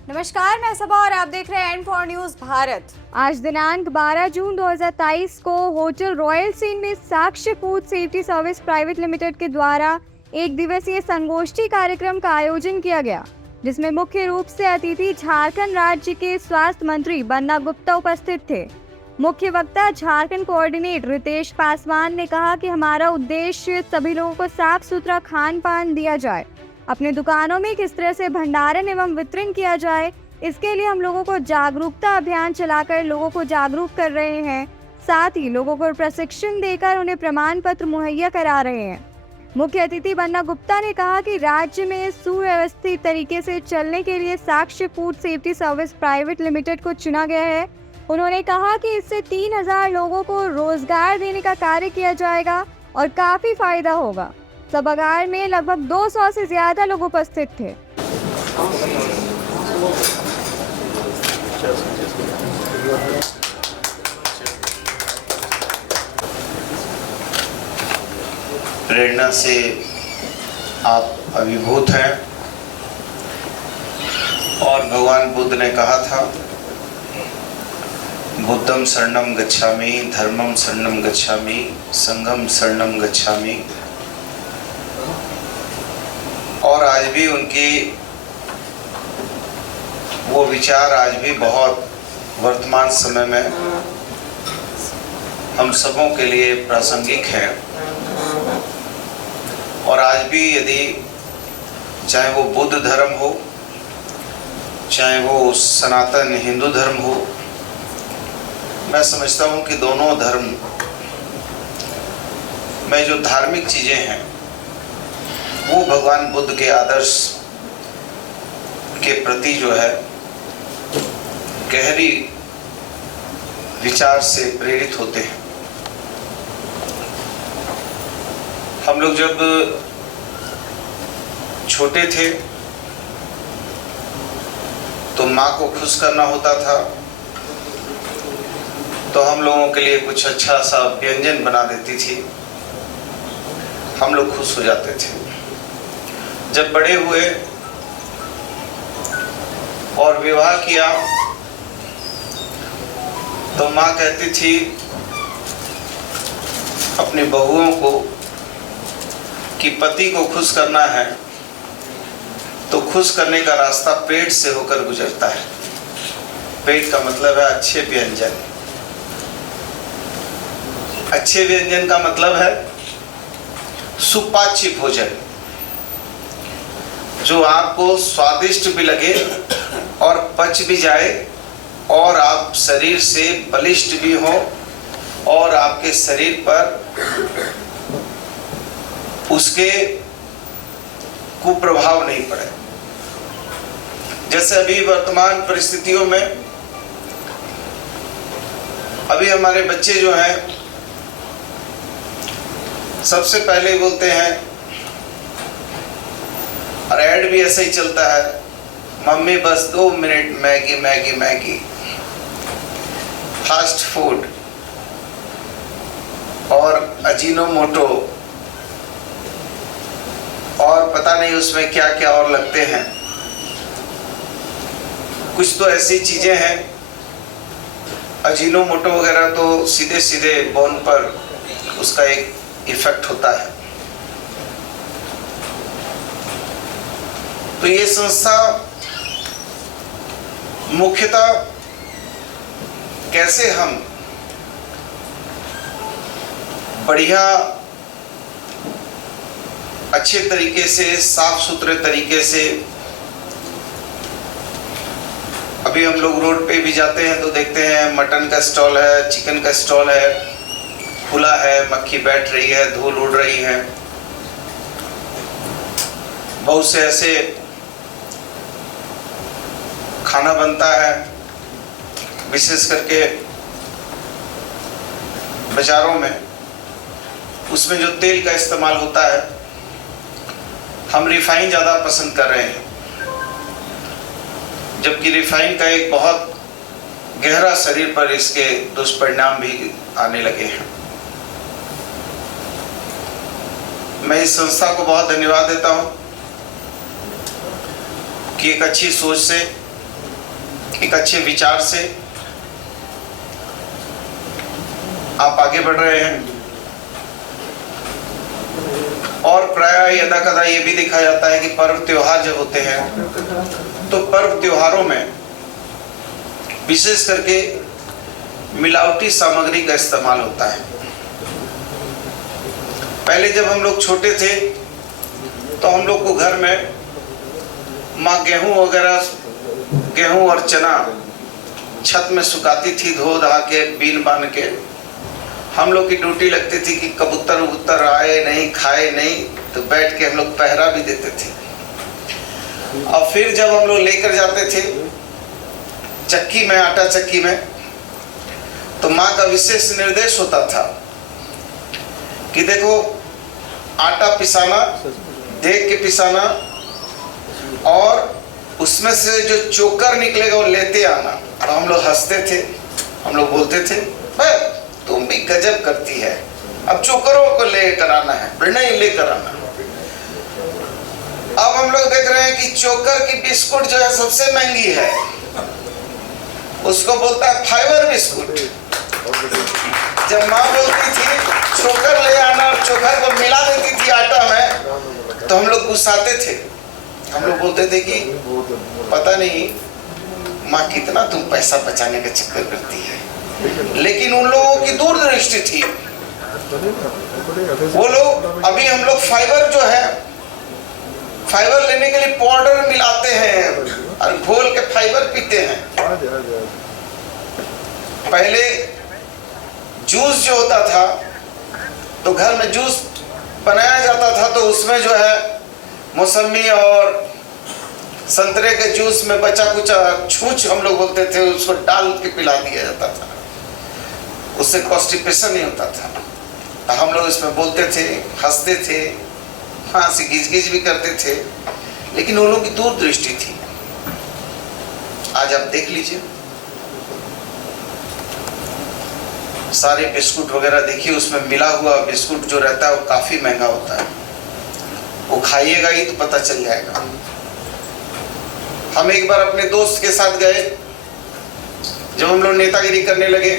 नमस्कार, मैं सबा और आप देख रहे हैं N4 न्यूज भारत। आज दिनांक 12 जून 2023 को होटल रॉयल सीन में साक्ष्य food safety service private limited के द्वारा एक दिवसीय संगोष्ठी कार्यक्रम का आयोजन किया गया, जिसमें मुख्य रूप से अतिथि झारखंड राज्य के स्वास्थ्य मंत्री बन्ना गुप्ता उपस्थित थे। मुख्य वक्ता झारखंड कोऑर्डिनेटर रितेश पासवान ने कहा कि हमारा उद्देश्य सभी लोगों को साफ सुथरा खान पान दिया जाए। अपने दुकानों में किस तरह से भंडारण एवं वितरण किया जाए, इसके लिए हम लोगों को जागरूकता अभियान चलाकर लोगों को जागरूक कर रहे हैं। साथ ही लोगों को प्रशिक्षण देकर उन्हें प्रमाण पत्र मुहैया करा रहे हैं। मुख्य अतिथि बन्ना गुप्ता ने कहा कि राज्य में सुव्यवस्थित तरीके से चलने के लिए साक्ष्य food safety service private limited को चुना गया है। उन्होंने कहा कि इससे 3000 लोगों को रोजगार देने का कार्य किया जाएगा और काफी फायदा होगा। सभागार में लगभग 200 से ज्यादा लोग उपस्थित थे। प्रेरणा से आप अभिभूत हैं और भगवान बुद्ध ने कहा था, बुद्धम शरणम गच्छामि, धर्मम शरणम गच्छामि, संघम शरणम गच्छामि। और आज भी उनकी वो विचार आज भी बहुत वर्तमान समय में हम सबों के लिए प्रासंगिक है। और आज भी यदि चाहे वो बुद्ध धर्म हो, चाहे वो सनातन हिंदू धर्म हो, मैं समझता हूँ कि दोनों धर्म में जो धार्मिक चीज़ें हैं वो भगवान बुद्ध के आदर्श के प्रति जो है गहरी विचार से प्रेरित होते हैं। हम लोग जब छोटे थे तो माँ को खुश करना होता था, तो हम लोगों के लिए कुछ अच्छा सा व्यंजन बना देती थी, हम लोग खुश हो जाते थे। जब बड़े हुए और विवाह किया तो माँ कहती थी अपनी बहुओं को कि पति को खुश करना है तो खुश करने का रास्ता पेट से होकर गुजरता है। पेट का मतलब है अच्छे व्यंजन। अच्छे व्यंजन का मतलब है सुपाच्य भोजन, जो आपको स्वादिष्ट भी लगे और पच भी जाए और आप शरीर से बलिष्ठ भी हो और आपके शरीर पर उसके कुप्रभाव नहीं पड़े। जैसे अभी वर्तमान परिस्थितियों में अभी हमारे बच्चे जो हैं सबसे पहले बोलते हैं, और ऐड भी ऐसा ही चलता है, मम्मी बस 2 minute Maggi Maggi Maggi, fast food और अजीनोमोटो और पता नहीं उसमें क्या क्या और लगते हैं। कुछ तो ऐसी चीजें हैं, अजीनोमोटो वगैरह तो सीधे सीधे बोन पर उसका एक इफेक्ट होता है। तो ये संस्था मुख्यतः कैसे हम बढ़िया अच्छे तरीके से साफ सुथरे तरीके से, अभी हम लोग रोड पे भी जाते हैं तो देखते हैं मटन का स्टॉल है, चिकन का स्टॉल है, खुला है, मक्खी बैठ रही है, धूल उड़ रही है। बहुत से ऐसे खाना बनता है, विशेष करके बाजारों में, उसमें जो तेल का इस्तेमाल होता है हम रिफाइन ज़्यादा पसंद कर रहे हैं, जबकि रिफाइन का एक बहुत गहरा शरीर पर इसके दुष्परिणाम भी आने लगे हैं। मैं इस संस्था को बहुत धन्यवाद देता हूं कि एक अच्छी सोच से एक अच्छे विचार से आप आगे बढ़ रहे हैं। और प्राय यदा कदा ये भी देखा जाता है कि पर्व त्योहार जब होते हैं तो पर्व त्योहारों में विशेष करके मिलावटी सामग्री का इस्तेमाल होता है। पहले जब हम लोग छोटे थे तो हम लोग को घर में माँ गेहूं और चना छत में सुखाती थी, धो धा के बीन बांध के। हम लोग की ड्यूटी लगती थी कि कबूतर उबूतर आए नहीं, खाए नहीं, तो बैठ के हम लोग पहरा भी देते थे। और फिर जब हम लोग लेकर जाते थे चक्की में, आटा चक्की में, तो माँ का विशेष निर्देश होता था कि देखो आटा पिसाना, देख के पिसाना, और उसमें से जो चोकर निकलेगा वो लेते आना। तो हम लोग हंसते थे, हम लोग बोलते थे भाई तुम भी गजब करती है, अब चोकरों को लेकर आना है, नहीं लेकर आना। अब हम लोग देख रहे हैं कि चोकर की बिस्कुट जो है सबसे महंगी है, उसको बोलता है फाइबर बिस्कुट। जब माँ बोलती थी चोकर ले आना और चोकर को मिला देती थी आटा में, तो हम लोग गुस्साते थे। हम लोग बोलते थे कि पता नहीं माँ कितना तुम पैसा बचाने का चक्कर करती है। लेकिन उन लोगों की दूरदृष्टि थी। वो लोग, अभी हम लोग फाइबर जो है, फाइबर लेने के लिए पाउडर मिलाते हैं और घोल के फाइबर पीते हैं। पहले जूस जो होता था तो घर में जूस बनाया जाता था, तो उसमें जो है मौसमी और संतरे के जूस में बचा कुचा छूछ हम लोग बोलते थे, उसको डाल के पिला दिया जाता था। उससे कॉन्स्टिपेशन नहीं होता था। हम लोग इसमें बोलते थे, हंसते थे, हाँ से गिज भी करते थे, लेकिन उन लोगों की दूरदृष्टि थी। आज आप देख लीजिए सारे बिस्कुट वगैरह देखिए, उसमें मिला हुआ बिस्कुट जो रहता है वो काफी महंगा होता है। वो खाइएगा ही तो पता चल जाएगा। हम एक बार अपने दोस्त के साथ गए, जब हम लोग नेतागिरी करने लगे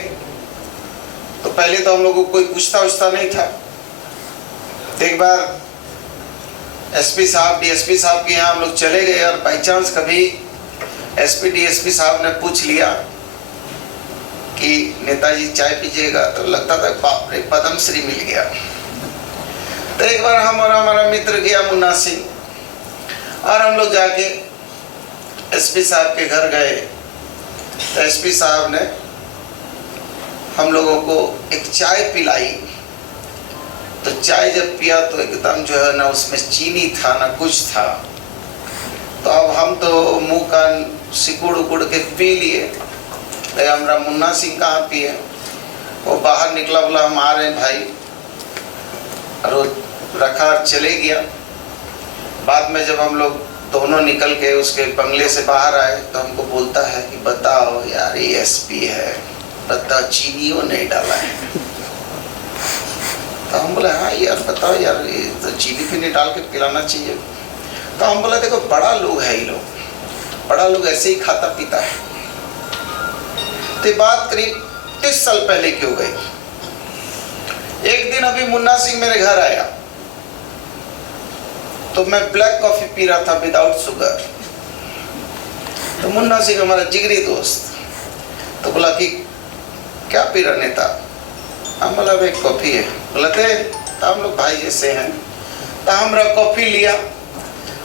तो पहले तो हम लोगों को कोई पूछता नहीं था। तो एक बार एसपी साहब, डीएसपी साहब के यहाँ हम लोग चले गए, और बाई चांस कभी एसपी डीएसपी साहब ने पूछ लिया कि नेताजी चाय पीजिएगा, तो लगता था बाप रे पद्म श्री मिल गया। तो एक बार हम और हमारा मित्र गया मुन्ना सिंह, और हम लोग जाके एसपी साहब के घर गए। तो एसपी साहब ने हम लोगों को एक चाय पिलाई। तो चाय जब पिया तो एकदम जो है ना उसमें चीनी था ना कुछ था। तो अब हम तो मुंह का सिकुड़ उकुड़ के पी लिए। तो हमारा मुन्ना सिंह कहाँ पिए, वो बाहर निकला, बोला हम आ रहे हैं भाई, और रखा और चले गया। बाद में जब हम लोग दोनों निकल के उसके बंगले से बाहर आए तो हमको बोलता है कि बताओ यार ये एसपी है, बताओ चीनी वो नहीं डाला है। तो हम बोले हाँ यार बताओ यार, ये तो चीनी भी नहीं डाल के पिलाना चाहिए। तो हम बोला देखो बड़ा लोग है, ये लोग बड़ा लोग ऐसे ही खाता पीता है। तो बात करीब 30 साल पहले की हो गई। एक दिन अभी मुन्ना सिंह मेरे घर आया, तो मैं ब्लैक कॉफी पी रहा था विदाउट शुगर। तो मुन्ना सिंह हमारा जिगरी दोस्त तो बोला कि क्या पी रहा नेता? हम बोला भाई कॉफी है। बोला थे हम लोग भाई जैसे हैं। तो हमरा कॉफी लिया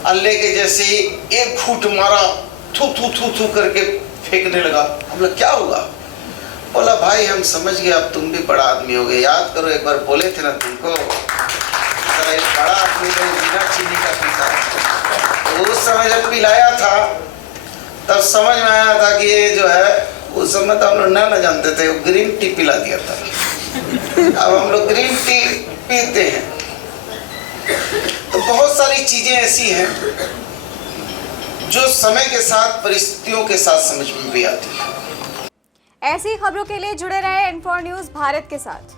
और लेके जैसे ही एक घूंट मारा, थू थू थू थू करके फेंकने लगा। हम लोग क्या हुआ? बोला भाई हम समझ गए अब तुम भी बड़ा आदमी हो गए, याद करो एक बार बोले थे ना तुमको एक बड़ा आदमी तो बिना चीनी का पीता। तो उस समय जब पिलाया था तब समझ में आया था कि ये जो है, उस समय तो हम लोग ना जानते थे, वो ग्रीन टी पिला दिया था। अब हम लोग ग्रीन टी पीते हैं। तो बहुत सारी चीजें ऐसी हैं जो समय के साथ, परिस्थितियों के साथ समझ में भी आती है। ऐसी खबरों के लिए जुड़े रहे N4 न्यूज़ भारत के साथ।